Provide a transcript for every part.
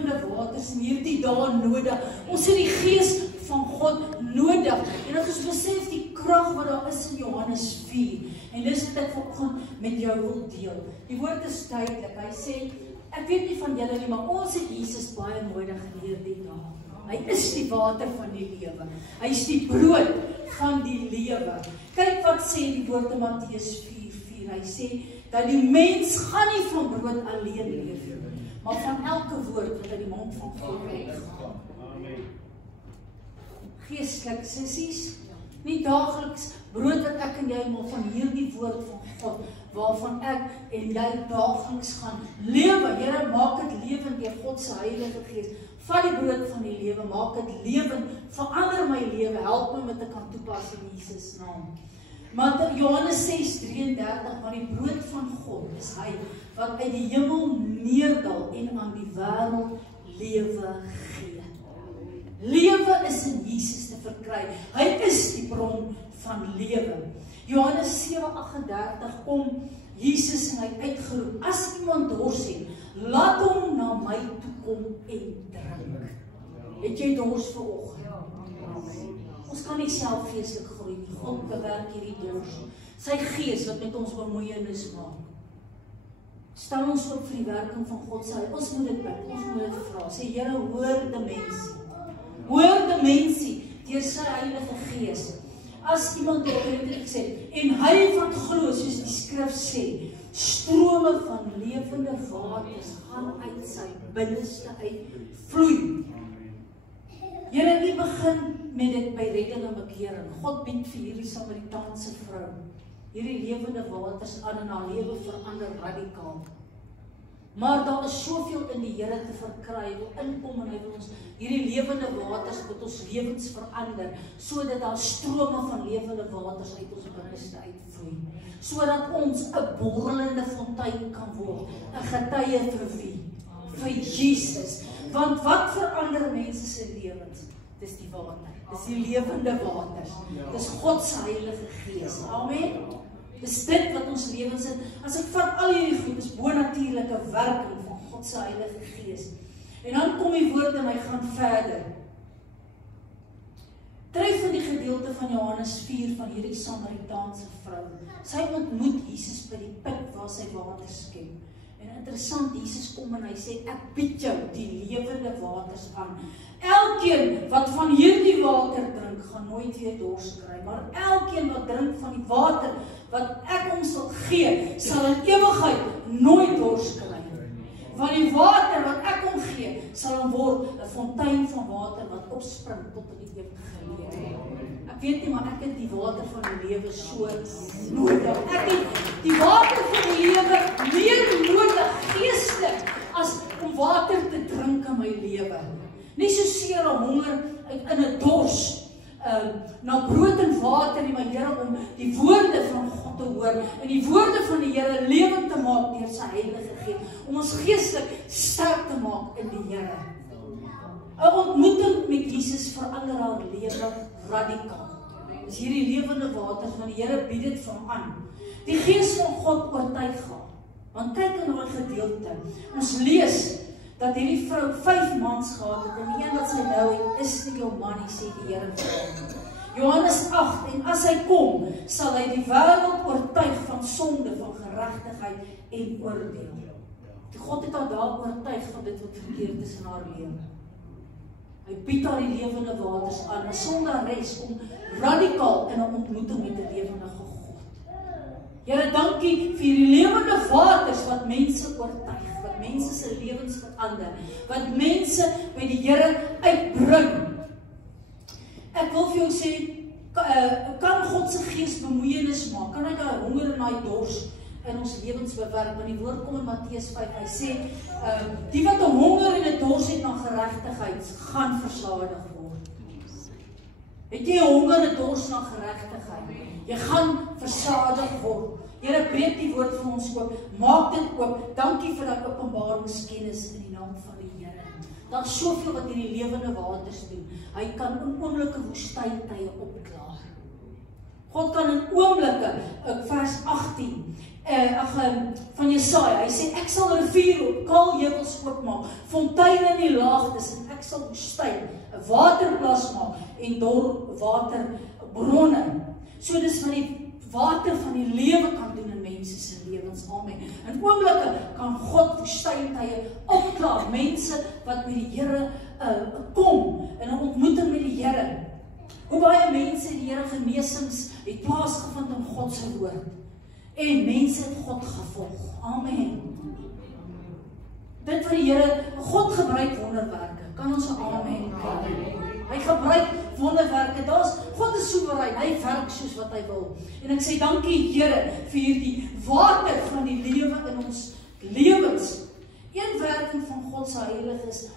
lewende waters in hierdie dae nodig. Ons het die Gees van God nodig. En dat ons besef die krag wat daar is in Johannes 4. En dis wat ek vanoggend met jou wil deel. Die woord is duidelik. Hy sê, ek weet nie van julle nie, maar ons het Jesus baie nodig in hierdie dae. Hy is die water van die lewe. Hy is die brood van die lewe. Kyk wat sê die woord in Matteus 4:4. Hy sê dat die mens gaan nie van brood alleen leef nie, maar van elke woord wat uit die mond van God uitgaan. Geestelik, sissies, nie daagliks brood wat ek en jy, maar van hierdie woord van God, waarvan ek en jy daagliks gaan lewe. Here, maak dit lewend deur God se Heilige Gees. Vat die brood van die lewe, maak dit lewend, verander my lewe, help my om dit te kan toepas in Jesus naam. Maar Johannes 6:33, maar die brood van God is hy, wat uit die hemel neerdal en aan die wêreld lewe gee. Lewe is in Jesus te verkry. Hy is die bron van lewe. Johannes 7:38 kom Jesus en hy uitgeroep, as iemand dors het, laat hom na my toe kom en drink. Het jy dors vanoggend? Ons kan nie self geestelik groei nie. God bewerk hierdie dors. Sy Gees wat met ons bemoeienis maak. Stel ons op vir die werking van God se. Ons moet dit bid, ons moet dit vra. Sê Here, hoor dimensie. Hoor dimensie deur sy Heilige Gees. As iemand het gesê, en hy wat glo, soos die skrif sê, strome van lewende waters gaan uit sy binneste uit vloei. Here, U begin met dit by redding en bekering. God bied vir hierdie Samaritaanse vrou hierdie lewende waters aan en haar lewe verander radikaal. Maar daar is soveel in die Here te verkry, wil inkom en hy wil ons hierdie lewende waters wat ons lewens verander, sodat daar strome van lewende waters uit ons binneste uitvloei, sodat ons 'n borrelende fontein kan word, 'n getuie vir wie? Vir Jesus. Want wat verander mense se lewens? Dis die water. Dis die lewende waters. Dis God se Heilige Gees. Amen. Dis dit wat ons lewens in. As ek vat al hierdie goed, is bonatuurlike werking van God se Heilige Gees. En dan kom die woord en hy gaan verder. Tref in die gedeelte van Johannes 4 van hierdie Samaritaanse vrou. Sy ontmoet Jesus by die put waar sy water skep. En interessant, Jesus kom en hy sê, ek bied jou die lewende waters aan. Elkeen wat van hierdie water drink, gaan nooit weer dors kry. Maar elkeen wat drink van die water wat ek hom sal gee, sal in ewigheid nooit dors kry. Van die water wat ek hom gee, sal hom word 'n fontein van water wat opspring tot in die ewige lewe. Ek weet nie, maar ek het die water van die lewe so nodig. Ek het die water van die lewe meer nodig, geestelik, as om water te drink in my lewe. Nie soseer 'n honger in 'n dors na brood en water nie, maar Here, om die woorde van God te hoor en die woorde van die Here lewend te maak deur sy Heilige Gees, om ons geestelik sterk te maak in die Here. 'n Ontmoeting met Jesus verander haar lewe radikaal. Dis hierdie lewende waters van die Here bied dit vir hom aan. Die Gees van God oortuig haar. Want kyk in daai gedeelte. Ons lees dat hierdie vrou 5 mans gehad het, en die een wat sy nou het, is nie jou man nie, sê die Here vir haar. Johannes 8, en as hy kom, sal hy die wêreld oortuig van sonde, van geregtigheid en oordeel. God het haar daar oortuig van dit wat verkeerd is in haar lewe. Hy bied haar die lewende waters aan, 'n sondares om radikaal in 'n ontmoeting met 'n lewende God. Here, dankie vir hierdie lewende waters wat mense oortuig, wat mense se lewens verander, wat mense by die Here uitbring. Ek wil vir jou sê, kan God se Gees bemoeienis maak? Kan hy daai honger en daai dors in ons lewens bewerk? Want die woord kom in Matteus 5, hy sê, die wat 'n honger en 'n dors het na geregtigheid, gaan versadig word. Het jy 'n honger en 'n dors na geregtigheid? Jy gaan versadig word. Here, breek die woord vir ons oop, maak dit oop. Dankie vir dat openbaringskennis in die naam van die Here. Daar is soveel wat hierdie lewende waters doen. Hy kan onoonlike woestyntye opklaar. God kan in oomblikke, vers 18, van Jesaja, hy sê, ek sal riviere op kaal heuwels oopmaak, fonteine in die laagtes, en ek sal woestyn 'n waterplas maak, en dor waterbronne. So dis van die water van die lewe kan doen in mense se lewens, amen. In oomblikke kan God woestyntye opklaar, mense wat met die Here kom, in 'n ontmoeting met die Here. Hoe baie mense die Here genesings het plaasgevind in God se woord. En mense het God gevolg. Amen. Dit vir die Here, God gebruik wonderwerke. Kan ons 'n amen kry? Hy gebruik wonderwerke. God is soewerein. Hy werk soos wat hy wil. En ek sê dankie Here vir hierdie water van die lewe in ons lewens. Een werking van God se Heilige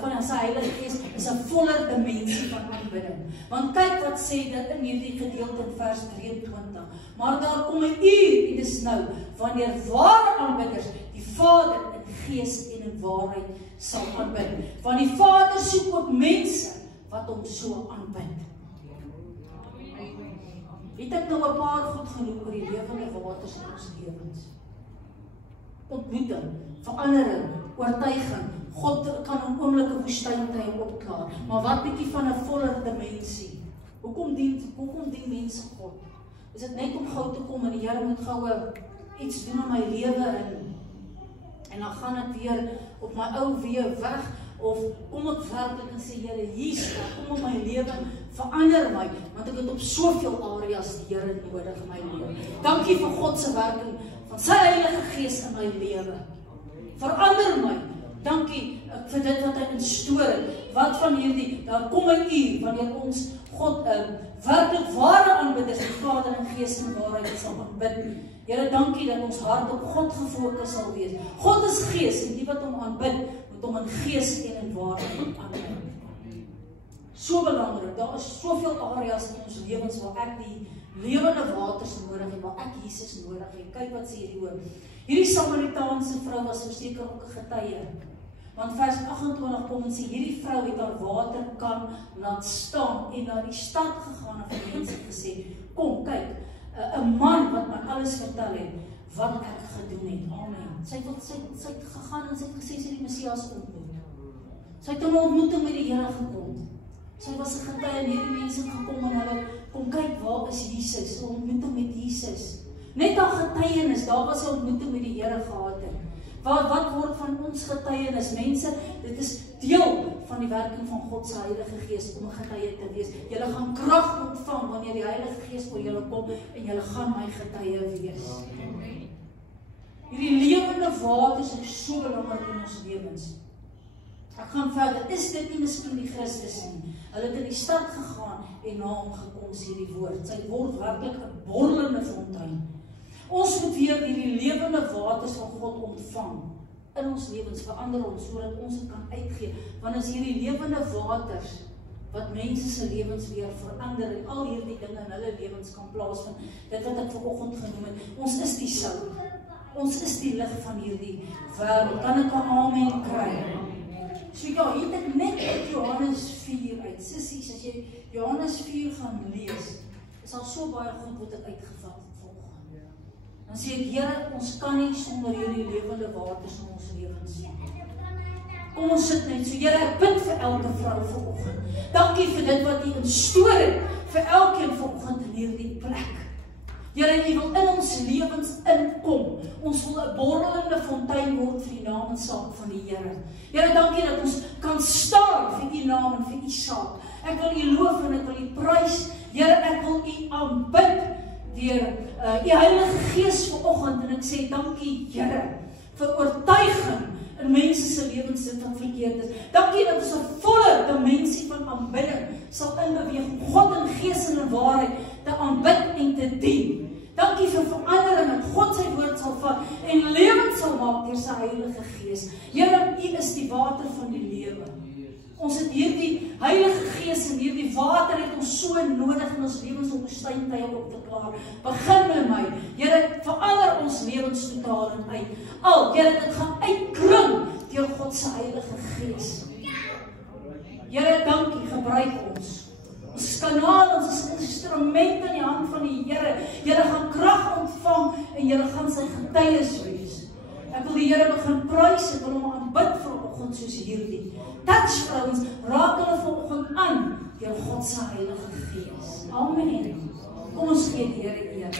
van sy Heilige Gees is 'n voller dimensie van aanbidding. Want kyk wat sê dit in hierdie gedeelte in vers 23. Maar daar kom 'n uur, en dis nou, wanneer ware aanbidders die Vader in gees en in waarheid sal aanbid. Want die Vader soek ook mense wat hom so aanbid. Het ek nou 'n paar goed genoem oor die lewende waters in ons lewens. Ontmoeting, verandering, oortuiging. God kan in oomblikke woestyntye opklaar. Maar wat bietjie van 'n voller dimensie? Hoekom dien mense God? Is dit net om gou te kom en die Here moet gou iets doen in my lewe en dan gaan ek weer op my ou weer weg? Of kom ek werklik en sê, Here, hier's kom op my lewe, verander my, want ek het op soveel areas die Here nodig in my lewe. Dankie vir God se werking van sy Heilige Gees in my lewe. Verander my. Dankie vir dit wat hy instoor het. Wat van hierdie, daar kom 'n uur wanneer ons God werklik ware aanbidders die Vader in gees en waarheid sal aanbid. Here, dankie dat ons hart op God gefokus sal wees. God is gees en die wat hom aanbid, moet hom in gees en in waarheid aanbid. So belangrik, daar is soveel areas in ons lewens waar ek die lewende waters nodig het, waar ek Jesus nodig het. Kyk wat sê hierdie oor. Hierdie Samaritaanse vrou was verseker ook 'n getuie. Want vers 28 kom en sê, hierdie vrou het haar waterkan laat staan en na die stad gegaan en vir mense gesê, kom, kyk, 'n man wat my alles vertel het, wat ek gedoen het. Amen. Sy het gegaan en sy het gesê, sy het die Messias ontmoet. Sy het 'n ontmoeting met die Here gekom. Sy was 'n getuie en hierdie mense het gekom en hulle, kom kyk, waar is Jesus? 'n Ontmoeting met Jesus. Net haar getuienis, daar was 'n ontmoeting met die Here gehad het. Wat word van ons getuienis? Mense, dit is deel van die werking van God se Heilige Gees om 'n getuie te wees. Julle gaan krag ontvang wanneer die Heilige Gees oor julle kom en julle gaan my getuie wees. Hierdie lewende waters is so belangrik in ons lewens. Ek gaan verder, is dit nie miskien die Christus nie? Hulle het in die stad gegaan en na hom gekom, sê die woord. Sy word werklik 'n borrelende fontein. Ons moet weer hierdie lewende waters van God ontvang in ons lewens, verander ons, sodat ons dit kan uitgee. Want as hierdie lewende waters, wat mense se lewens weer verander, en al hierdie dinge in hulle lewens kan plaasvind, dit wat ek vanoggend genoem het, ons is die sout, ons is die lig van hierdie wêreld. Kan ek 'n amen kry? So ja, hier het ek net uit Johannes 4 uit. Sissies, as jy Johannes 4 gaan lees, is al so baie goed wat ek uitgevat het volgende. Dan sê ek, Here, ons kan nie sonder hierdie lewende waters in ons lewens nie. Kom ons sit net so, Here, ek bid vir elke vrou vanoggend. Dankie vir dit wat U instoor het, vir elkeen vanoggend in hierdie plek. Here, U wil in ons lewens inkom. Ons wil 'n borrelende fontein word vir die naam en saak van die Here. Here, dankie dat ons kan staan vir U naam en vir U saak. Ek wil U loof en ek wil U prys. Here, ek wil U aanbid deur U Heilige Gees vanoggend en ek sê dankie, Here, vir oortuiging in mense se lewens dit wat verkeerd is. Dankie dat ons 'n volle dimensie van aanbidding sal inbeweeg om God in gees en in waarheid te aanbid en te dien. Dankie vir verandering dat God sy woord sal vat en lewend sal maak deur sy Heilige Gees. Here, U is die water van die lewe. Ons het hierdie Heilige Gees en hierdie water het ons so nodig in ons lewens om woestyntye op te klaar. Begin met my. Here, verander ons lewens totaal en uit. Here, dit gaan uitklim deur God se Heilige Gees. Here, dankie, gebruik ons. Ons is kanaal, ons is instrument in die hand van die Here. Julle gaan krag ontvang en julle gaan sy getuies wees. Ek wil die Here begin prys, ek wil hom aanbid vanoggend soos hierdie. Touch vrouens, raak hulle vanoggend aan deur God se Heilige Gees. Amen. Kom ons gee die Here eer.